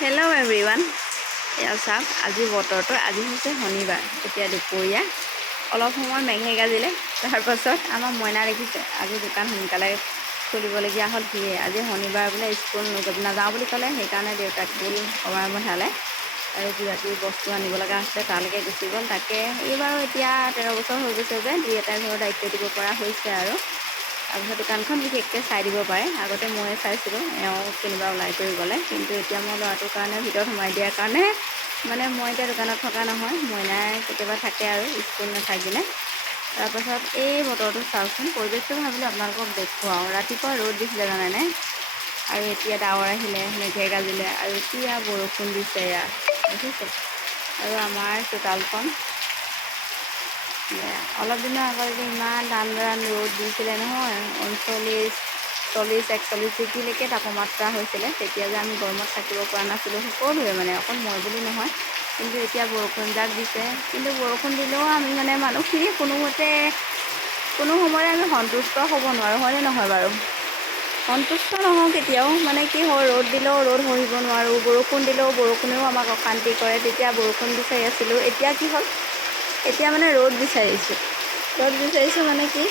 Hello' everyone. এয়া চাওক, আজি বতৰটো আজি হৈছে শনিবাৰ। এতিয়া দুপৰীয়া অলপ সময় মেঘে গাজিলে। তাৰপাছত আমাৰ মইনা দেখিছে আজি দোকান সোনকালে খুলিবলগীয়া হ'ল। সিয়ে আজি শনিবাৰ বোলে স্কুল নাযাওঁ বুলি ক'লে। সেইকাৰণে দেউতাক বোল সময় বনালে আৰু কিবা কিবি বস্তু আনিব লগা আছিলে, তালৈকে গুচি গ'ল। তাকে এই বাৰু এতিয়া 13 বছৰ হৈ গৈছে যে দুই এটা ঘৰৰ দায়িত্ব দিব পৰা হৈছে আৰু তাৰপিছত দোকানখন বিশেষকৈ চাই দিব পাৰে। আগতে ময়ে চাইছিলোঁ, এওঁ কেনিবা ওলাই কৰি গ'লে, কিন্তু এতিয়া মই ল'ৰাটোৰ কাৰণে ভিতৰত সোমাই দিয়াৰ কাৰণে মানে মই এতিয়া দোকানত থকা নহয়, মইনাই কেতিয়াবা থাকে আৰু স্কুল নাথাকিলে। তাৰপাছত এই বতৰটো চাওকচোন, পৰিৱেশটো ভাবিলোঁ আপোনালোকক দেখুৱাওঁ। ৰাতিপুৱা ৰ'দ দিছিলে জানেনে, আৰু এতিয়া ডাৱৰ আহিলে, মেঘে গাজিলে, আৰু এতিয়া বৰষুণ দিছে। এয়া দেখিছে, আৰু আমাৰ চোতালখন অলপ দিনৰ আগতে ইমান টান ৰ'দ দিছিলে নহয়, 39, 40, 41 ডিগ্ৰীলৈকে তাপমাত্ৰা হৈছিলে। তেতিয়া যে আমি গৰমত থাকিব পৰা নাছিলোঁ সকলোৱে, মানে অকল মই বুলি নহয়। কিন্তু এতিয়া বৰষুণ যাক দিছে, কিন্তু বৰষুণ দিলেও আমি মানে মানুহখিনি কোনো সময়তে আমি সন্তুষ্ট হ'ব নোৱাৰোঁ, হয়নে নহয় বাৰু? সন্তুষ্ট নহওঁ কেতিয়াও। মানে কি হয়, ৰ'দ দিলেও ৰ'দ সহিব নোৱাৰোঁ, বৰষুণ দিলেও বৰষুণেও আমাক অশান্তি কৰে। তেতিয়া বৰষুণ বিচাৰি আছিলোঁ, এতিয়া কি হ'ল, এতিয়া মানে ৰ'দ বিচাৰিছোঁ। মানে কি,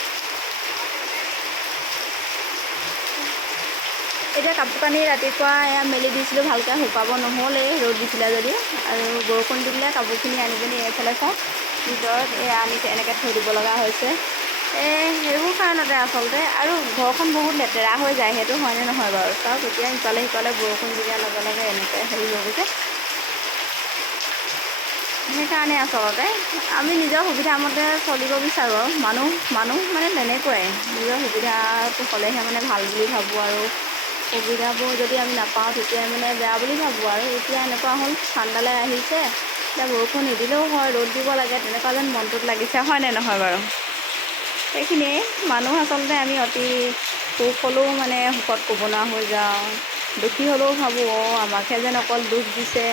এতিয়া কাপোৰ কানি ৰাতিপুৱা এয়া মেলি দিছিলোঁ, ভালকৈ শুকাব নহ'লেই, ৰ'দ দিছিলে যদিও। আৰু বৰষুণ দিলে কাপোৰখিনি আনি পিনি এইফালে চাওঁ, ভিতৰত আনি এনেকৈ থৈ দিব লগা হৈছে। সেইবোৰ কাৰণতে আচলতে, আৰু ঘৰখন বহুত লেতেৰা হৈ যায়। সেইটো হয়নে নহয় বাৰু? চাওক, এতিয়া ইফালে সিফালে বৰষুণ দি দিয়াৰ লগে লগে এনেকৈ হেৰি হৈ গৈছে। সেইকাৰণে আচলতে আমি নিজৰ সুবিধামতে চলিব বিচাৰোঁ। আৰু মানুহ মানে তেনেকুৱাই, নিজৰ সুবিধাটো হ'লেহে মানে ভাল বুলি ভাবোঁ, আৰু সুবিধাবোৰ যদি আমি নাপাওঁ তেতিয়া মানে বেয়া বুলি ভাবোঁ। আৰু এতিয়া এনেকুৱা হ'ল, ঠাণ্ডালৈ আহিছে, এতিয়া বৰষুণ নিদিলেও হয়, ৰ'দ দিব লাগে, তেনেকুৱা যেন মনটোত লাগিছে, হয়নে নহয় বাৰু? সেইখিনিয়ে মানুহ আচলতে আমি অতি সুখ হ'লেও মানে সুখত ক'ব নোৱাৰা হৈ যাওঁ, দুখী হ'লেও ভাবোঁ আমাকহে যেন অকল দুখ দিছে।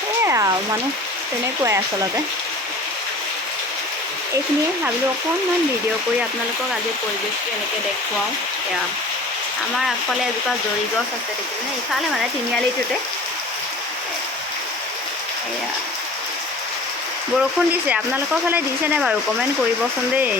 সেয়া মানুহ তেনেকুৱাই আচলতে। এইখিনিয়ে ভাবিলোঁ অকণমান ভিডিঅ' কৰি আপোনালোকক আজি পৰিৱেশটো এনেকৈ দেখুৱাওঁ। এয়া আমাৰ আগফালে এজোপা জৰি গছ আছে, দেখিছেনে? ইফালে মানে তিনিআলিটোতে এয়া বৰষুণ দিছে। আপোনালোকৰ ফালে দিছেনে বাৰু? কমেণ্ট কৰিবচোন দেই।